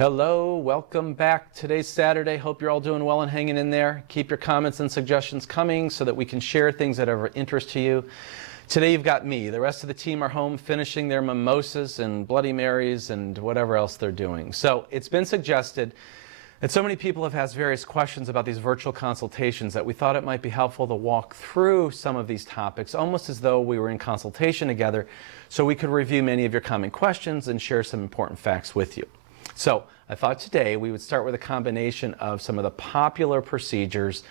Hello, welcome back. Today's Saturday. Hope you're all doing well and hanging in there. Keep your comments and suggestions coming so that we can share things that are of interest to you. Today you've got me. The rest of the team are home finishing their mimosas and Bloody Marys and whatever else they're doing. So it's been suggested that so many people have asked various questions about these virtual consultations that we thought it might be helpful to walk through some of these topics almost as though we were in consultation together so we could review many of your common questions and share some important facts with you. So I thought today we would start with a combination of some of the popular procedures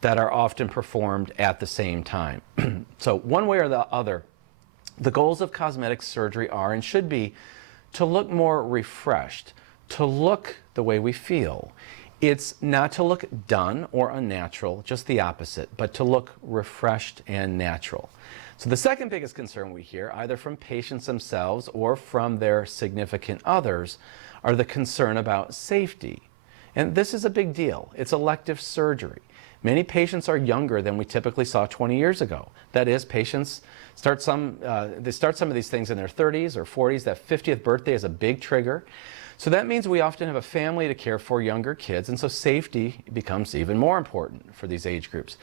that are often performed at the same time. So one way or the other, the goals of cosmetic surgery are and should be to look more refreshed, to look the way we feel. It's not to look done or unnatural, just the opposite, but to look refreshed and natural. So the second biggest concern we hear, either from patients themselves or from their significant others, are the concern about safety. And this is a big deal. It's elective surgery. Many patients are younger than we typically saw 20 years ago. That is, patients start some of these things in their 30s or 40s. That 50th birthday is a big trigger. So that means we often have a family to care for younger kids, and so safety becomes even more important for these age groups.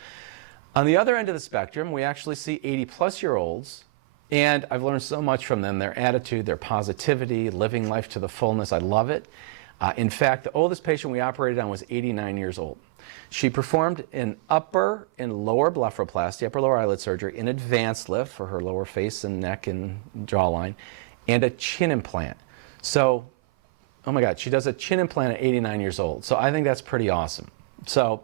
On the other end of the spectrum, we actually see 80-plus-year-olds, and I've learned so much from them, their attitude, their positivity, living life to the fullness. I love it. In fact, the oldest patient we operated on was 89 years old. She performed an upper and lower blepharoplasty, upper lower eyelid surgery, an advanced lift for her lower face and neck and jawline, and a chin implant. So, oh my God, she does a chin implant at 89 years old. So I think that's pretty awesome. So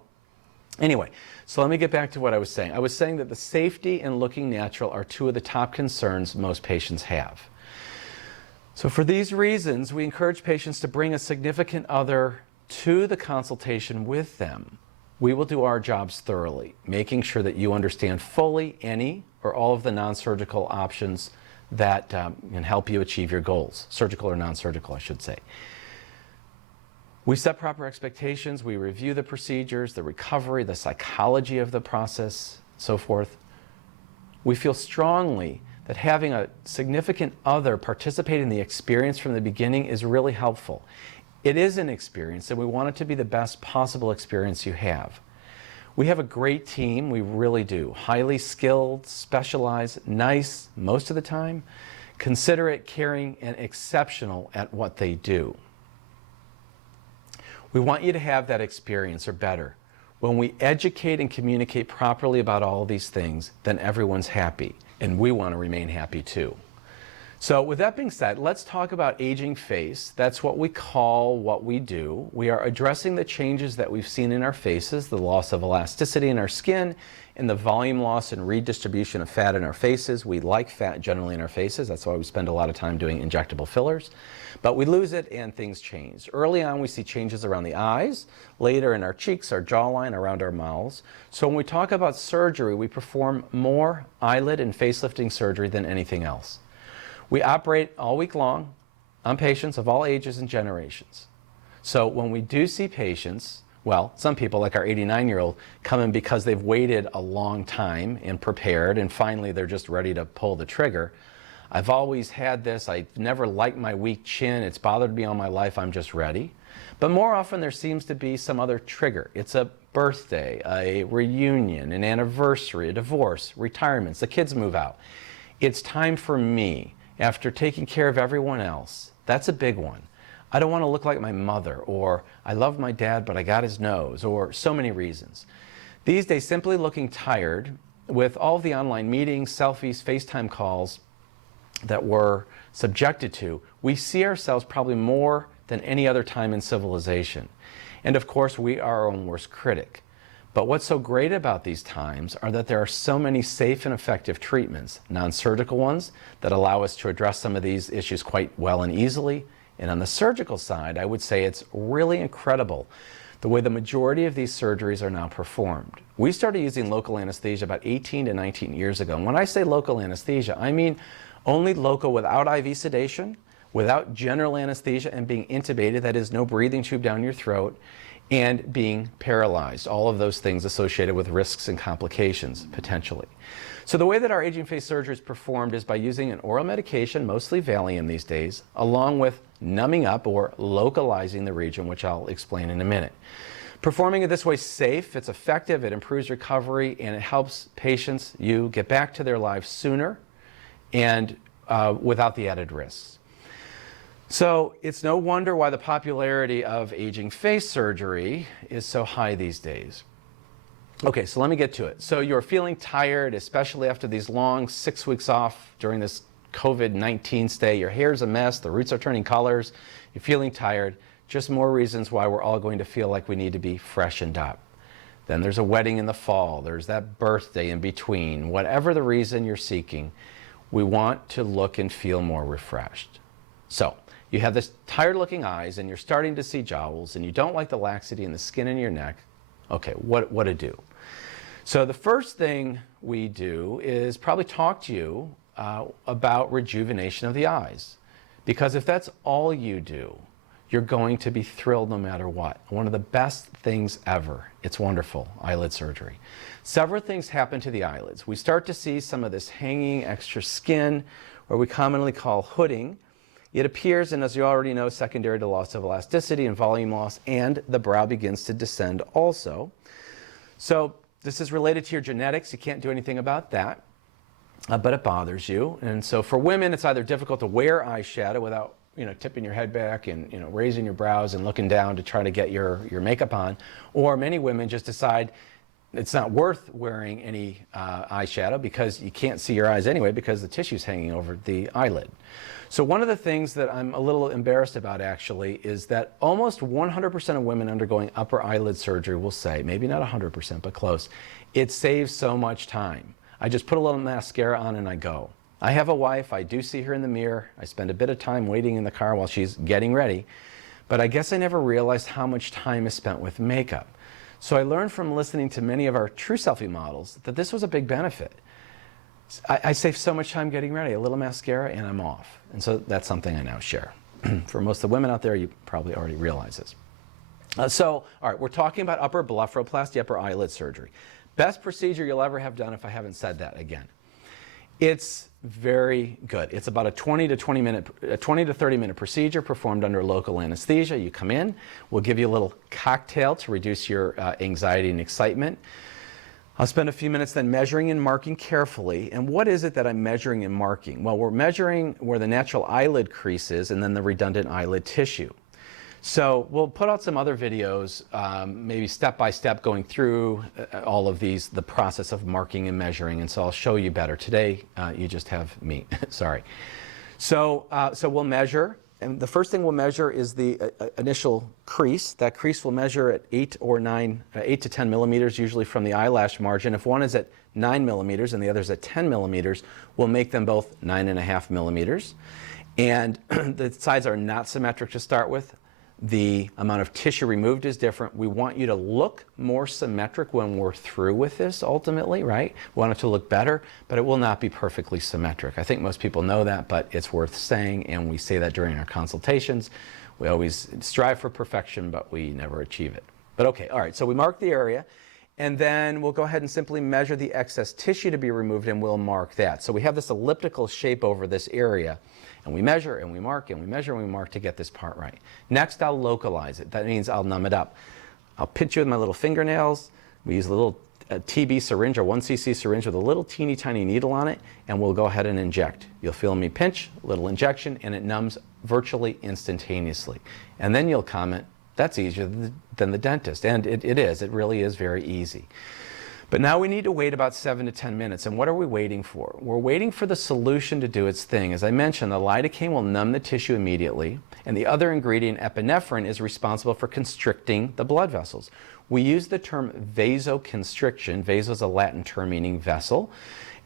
anyway, so let me get back to what I was saying. I was saying that the safety and looking natural are two of the top concerns most patients have. So for these reasons, we encourage patients to bring a significant other to the consultation with them. We will do our jobs thoroughly, making sure that you understand fully any or all of the non-surgical options that can help you achieve your goals, surgical or non-surgical, I should say. We set proper expectations, we review the procedures, the recovery, the psychology of the process, so forth. We feel strongly that having a significant other participate in the experience from the beginning is really helpful. It is an experience, and we want it to be the best possible experience you have. We have a great team, we really do. Highly skilled, specialized, nice most of the time, considerate, caring, and exceptional at what they do. We want you to have that experience or better. When we educate and communicate properly about all of these things, then everyone's happy, and we want to remain happy too. So with that being said, let's talk about aging face. That's what we call what we do. We are addressing the changes that we've seen in our faces, the loss of elasticity in our skin, and the volume loss and redistribution of fat in our faces. We like fat generally in our faces. That's why we spend a lot of time doing injectable fillers. But we lose it and things change. Early on, we see changes around the eyes, later in our cheeks, our jawline, around our mouths. So when we talk about surgery, we perform more eyelid and facelifting surgery than anything else. We operate all week long on patients of all ages and generations. So when we do see patients, well, some people, like our 89-year-old, come in because they've waited a long time and prepared, and finally they're just ready to pull the trigger. I've always had this. I've never liked my weak chin. It's bothered me all my life. I'm just ready. But more often there seems to be some other trigger. It's a birthday, a reunion, an anniversary, a divorce, retirements, the kids move out. It's time for me. After taking care of everyone else, that's a big one. I don't want to look like my mother, or I love my dad but I got his nose, or so many reasons. These days, simply looking tired with all the online meetings, selfies, FaceTime calls that we're subjected to, we see ourselves probably more than any other time in civilization. And of course, we are our own worst critic. But what's so great about these times are that there are so many safe and effective treatments, non-surgical ones, that allow us to address some of these issues quite well and easily. And on the surgical side, I would say it's really incredible the way the majority of these surgeries are now performed. We started using local anesthesia about 18 to 19 years ago. And when I say local anesthesia, I mean only local without IV sedation, without general anesthesia and being intubated, that is no breathing tube down your throat, and being paralyzed. All of those things associated with risks and complications, potentially. So the way that our aging face surgery is performed is by using an oral medication, mostly Valium these days, along with numbing up or localizing the region, which I'll explain in a minute. Performing it this way is safe, it's effective, it improves recovery, and it helps patients, you, get back to their lives sooner and without the added risks. So it's no wonder why the popularity of aging face surgery is so high these days. Okay, so let me get to it. So you're feeling tired, especially after these long 6 weeks off during this COVID-19 stay. Your hair's a mess, the roots are turning colors, you're feeling tired. Just more reasons why we're all going to feel like we need to be freshened up. Then there's a wedding in the fall, there's that birthday in between. Whatever the reason you're seeking, we want to look and feel more refreshed. So you have this tired looking eyes and you're starting to see jowls and you don't like the laxity in the skin in your neck. Okay, what to do? So the first thing we do is probably talk to you about rejuvenation of the eyes. Because if that's all you do, you're going to be thrilled no matter what. One of the best things ever. It's wonderful, eyelid surgery. Several things happen to the eyelids. We start to see some of this hanging extra skin, or we commonly call hooding. It appears, and as you already know, secondary to loss of elasticity and volume loss, and the brow begins to descend also. So this is related to your genetics. You can't do anything about that, but it bothers you. And so for women, it's either difficult to wear eyeshadow without tipping your head back and raising your brows and looking down to try to get your makeup on, or many women just decide it's not worth wearing any eyeshadow because you can't see your eyes anyway because the tissue's hanging over the eyelid. So one of the things that I'm a little embarrassed about actually is that almost 100% of women undergoing upper eyelid surgery will say, maybe not 100% but close, it saves so much time. I just put a little mascara on and I go. I have a wife, I do see her in the mirror, I spend a bit of time waiting in the car while she's getting ready, but I guess I never realized how much time is spent with makeup. So I learned from listening to many of our true selfie models that this was a big benefit. I save so much time getting ready, a little mascara and I'm off. And so that's something I now share. For most of the women out there, you probably already realize this. All right, we're talking about upper blepharoplasty, upper eyelid surgery. Best procedure you'll ever have done if I haven't said that again. It's very good. It's about a 20 to 30 minute procedure performed under local anesthesia. You come in, we'll give you a little cocktail to reduce your anxiety and excitement. I'll spend a few minutes then measuring and marking carefully. And what is it that I'm measuring and marking? Well, we're measuring where the natural eyelid crease is and then the redundant eyelid tissue. So we'll put out some other videos, maybe step by step going through all of these, the process of marking and measuring, and so I'll show you better. Today, you just have me, sorry. So we'll measure, and the first thing we'll measure is the initial crease. That crease will measure at 8 to 10 millimeters, usually from the eyelash margin. If one is at 9 millimeters and the other is at 10 millimeters, we'll make them both 9.5 millimeters. And the sides are not symmetric to start with. The amount of tissue removed is different. We want you to look more symmetric when we're through with this ultimately, right? We want it to look better, but it will not be perfectly symmetric. I think most people know that, but it's worth saying, and we say that during our consultations. We always strive for perfection, but we never achieve it. But okay, all right, so we mark the area, and then we'll go ahead and simply measure the excess tissue to be removed, and we'll mark that. So we have this elliptical shape over this area, and we measure and we mark and we measure and we mark to get this part right. Next, I'll localize it. That means I'll numb it up. I'll pinch you with my little fingernails. We use a little TB syringe or 1cc syringe with a little teeny tiny needle on it, and we'll go ahead and inject. You'll feel me pinch, a little injection, and it numbs virtually instantaneously. And then you'll comment, that's easier than the dentist. And it is. It really is very easy. But now we need to wait about 7 to 10 minutes. And what are we waiting for? We're waiting for the solution to do its thing. As I mentioned, the lidocaine will numb the tissue immediately, and the other ingredient, epinephrine, is responsible for constricting the blood vessels. We use the term vasoconstriction. Vaso is a Latin term meaning vessel.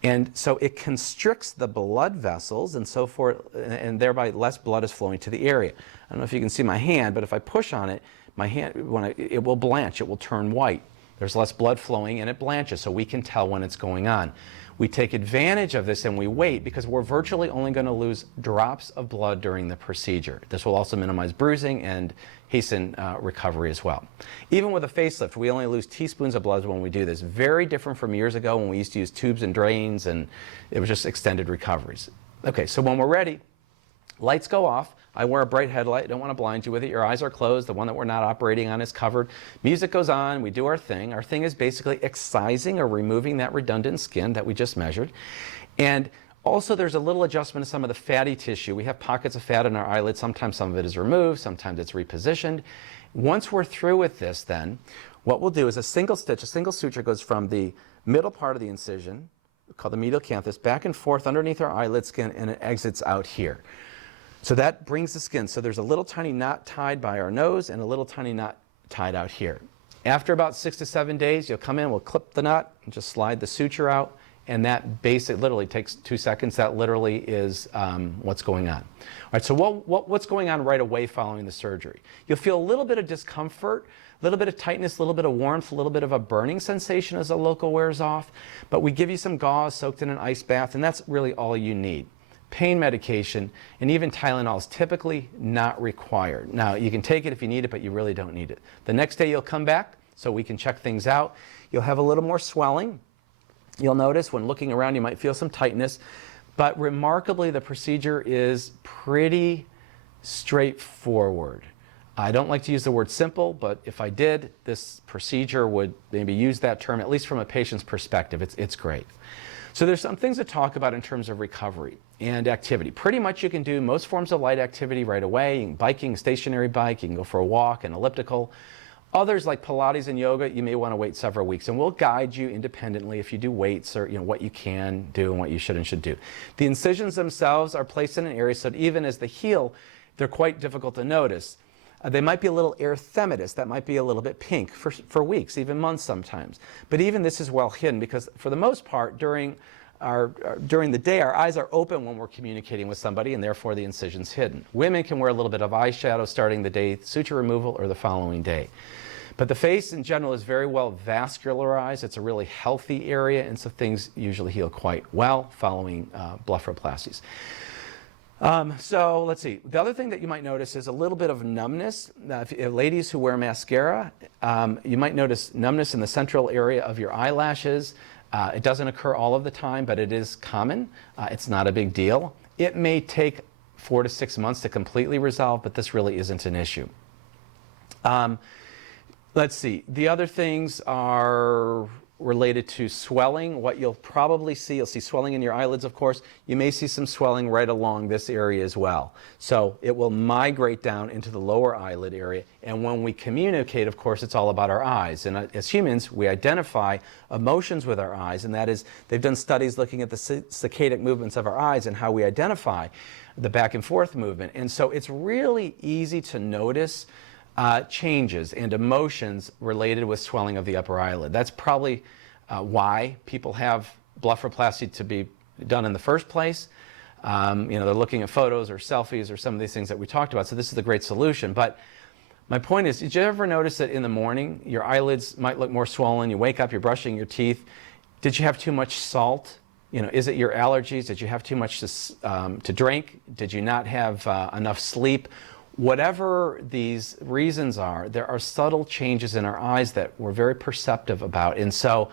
And so it constricts the blood vessels and so forth, and thereby less blood is flowing to the area. I don't know if you can see my hand, but if I push on it, my hand, it will blanch, it will turn white. There's less blood flowing and it blanches, so we can tell when it's going on. We take advantage of this and we wait because we're virtually only going to lose drops of blood during the procedure. This will also minimize bruising and hasten recovery as well. Even with a facelift, we only lose teaspoons of blood when we do this. Very different from years ago when we used to use tubes and drains and it was just extended recoveries. Okay, so when we're ready, lights go off. I wear a bright headlight. I don't want to blind you with it. Your eyes are closed. The one that we're not operating on is covered. Music goes on. We do our thing. Our thing is basically excising or removing that redundant skin that we just measured. And also there's a little adjustment to some of the fatty tissue. We have pockets of fat in our eyelids. Sometimes some of it is removed. Sometimes it's repositioned. Once we're through with this then, what we'll do is a single stitch, a single suture goes from the middle part of the incision, called the medial canthus, back and forth underneath our eyelid skin, and it exits out here. So that brings the skin. So there's a little tiny knot tied by our nose and a little tiny knot tied out here. After about 6 to 7 days, you'll come in, we'll clip the knot and just slide the suture out. And that literally takes 2 seconds. That literally is what's going on. All right, so what's going on right away following the surgery? You'll feel a little bit of discomfort, a little bit of tightness, a little bit of warmth, a little bit of a burning sensation as the local wears off. But we give you some gauze soaked in an ice bath, and that's really all you need. Pain medication and even Tylenol is typically not required. Now, you can take it if you need it, but you really don't need it. The next day you'll come back so we can check things out. You'll have a little more swelling. You'll notice when looking around you might feel some tightness, but remarkably the procedure is pretty straightforward. I don't like to use the word simple, but if I did, this procedure would maybe use that term, at least from a patient's perspective. It's great. So there's some things to talk about in terms of recovery and activity. Pretty much you can do most forms of light activity right away. Biking, stationary bike, you can go for a walk, an elliptical. Others like Pilates and yoga, you may want to wait several weeks, and we'll guide you independently if you do weights or what you can do and what you should and should do. The incisions themselves are placed in an area so that even as they heal, they're quite difficult to notice. They might be a little erythematous, that might be a little bit pink for weeks, even months sometimes. But even this is well hidden because for the most part during the day our eyes are open when we're communicating with somebody and therefore the incision's hidden. Women can wear a little bit of eyeshadow starting the day suture removal or the following day. But the face in general is very well vascularized. It's a really healthy area, and so things usually heal quite well following blepharoplasties. So let's see. The other thing that you might notice is a little bit of numbness. Ladies who wear mascara, you might notice numbness in the central area of your eyelashes. It doesn't occur all of the time, but it is common. It's not a big deal. It may take 4 to 6 months to completely resolve, but this really isn't an issue. Let's see. The other things are related to swelling. What you'll probably see, you'll see swelling in your eyelids, of course. You may see some swelling right along this area as well. So it will migrate down into the lower eyelid area. And when we communicate, of course, it's all about our eyes. And as humans, we identify emotions with our eyes. And that is, they've done studies looking at the saccadic movements of our eyes and how we identify the back and forth movement. And so it's really easy to notice changes and emotions related with swelling of the upper eyelid. That's probably why people have blepharoplasty to be done in the first place. They're looking at photos or selfies or some of these things that we talked about, so this is a great solution. But my point is, did you ever notice that in the morning your eyelids might look more swollen, you wake up, you're brushing your teeth? Did you have too much salt? Is it your allergies? Did you have too much to drink? Did you not have enough sleep? Whatever these reasons are, there are subtle changes in our eyes that we're very perceptive about. And so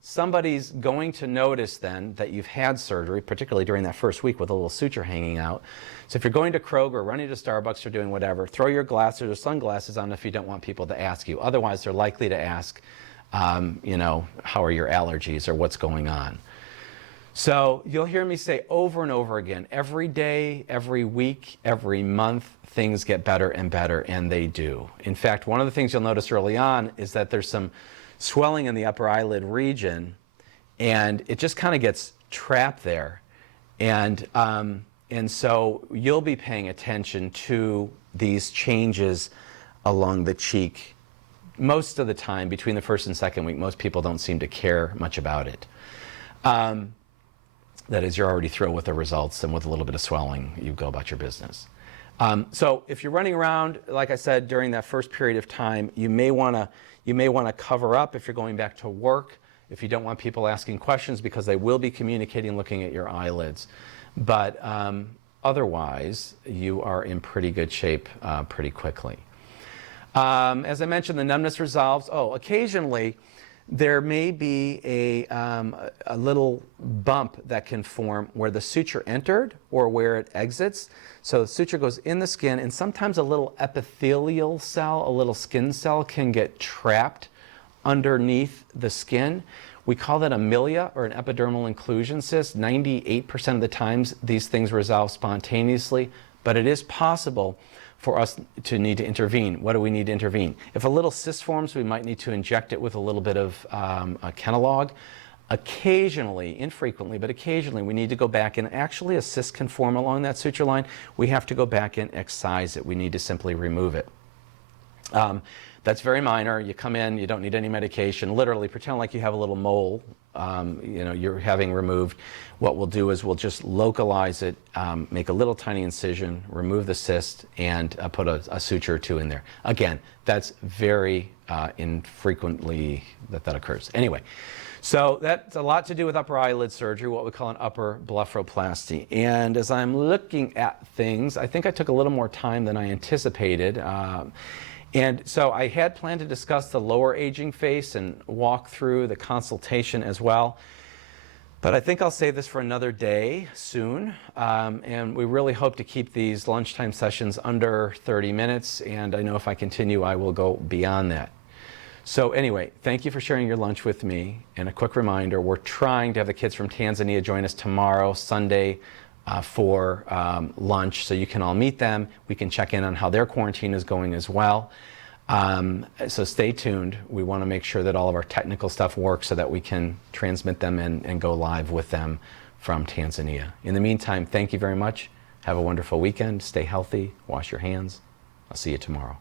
somebody's going to notice then that you've had surgery, particularly during that first week with a little suture hanging out. So if you're going to Kroger, running to Starbucks or doing whatever, throw your glasses or sunglasses on if you don't want people to ask you. Otherwise, they're likely to ask, how are your allergies or what's going on? So you'll hear me say over and over again, every day, every week, every month, things get better and better, and they do. In fact, one of the things you'll notice early on is that there's some swelling in the upper eyelid region, and it just kind of gets trapped there. And so you'll be paying attention to these changes along the cheek. Most of the time, between the first and second week, most people don't seem to care much about it. That is, you're already thrilled with the results, and with a little bit of swelling, you go about your business. So if you're running around, like I said, during that first period of time, you may want to cover up if you're going back to work, if you don't want people asking questions, because they will be communicating looking at your eyelids. But otherwise, you are in pretty good shape pretty quickly. As I mentioned, the numbness resolves. Oh, occasionally there may be a little bump that can form where the suture entered or where it exits. So the suture goes in the skin, and sometimes a little epithelial cell, a little skin cell, can get trapped underneath the skin. We call that a milia, or an epidermal inclusion cyst. 98% of the times these things resolve spontaneously, but it is possible for us to need to intervene. What do we need to intervene? If a little cyst forms, we might need to inject it with a little bit of a Kenalog. Occasionally, infrequently, but occasionally, we need to go back, and actually a cyst can form along that suture line. We have to go back and excise it. We need to simply remove it. That's very minor. You come in, you don't need any medication. Literally, pretend like you have a little mole, you're having removed. What we'll do is we'll just localize it, make a little tiny incision, remove the cyst, and put a suture or two in there. Again, that's very infrequently that occurs. Anyway, so that's a lot to do with upper eyelid surgery, what we call an upper blepharoplasty. And as I'm looking at things, I think I took a little more time than I anticipated. And so I had planned to discuss the lower aging face and walk through the consultation as well. But I think I'll save this for another day soon. And we really hope to keep these lunchtime sessions under 30 minutes. And I know if I continue, I will go beyond that. So anyway, thank you for sharing your lunch with me. And a quick reminder, we're trying to have the kids from Tanzania join us tomorrow, Sunday, for lunch, so you can all meet them. We can check in on how their quarantine is going as well. So stay tuned. We want to make sure that all of our technical stuff works so that we can transmit them and go live with them from Tanzania. In the meantime, thank you very much. Have a wonderful weekend. Stay healthy. Wash your hands. I'll see you tomorrow.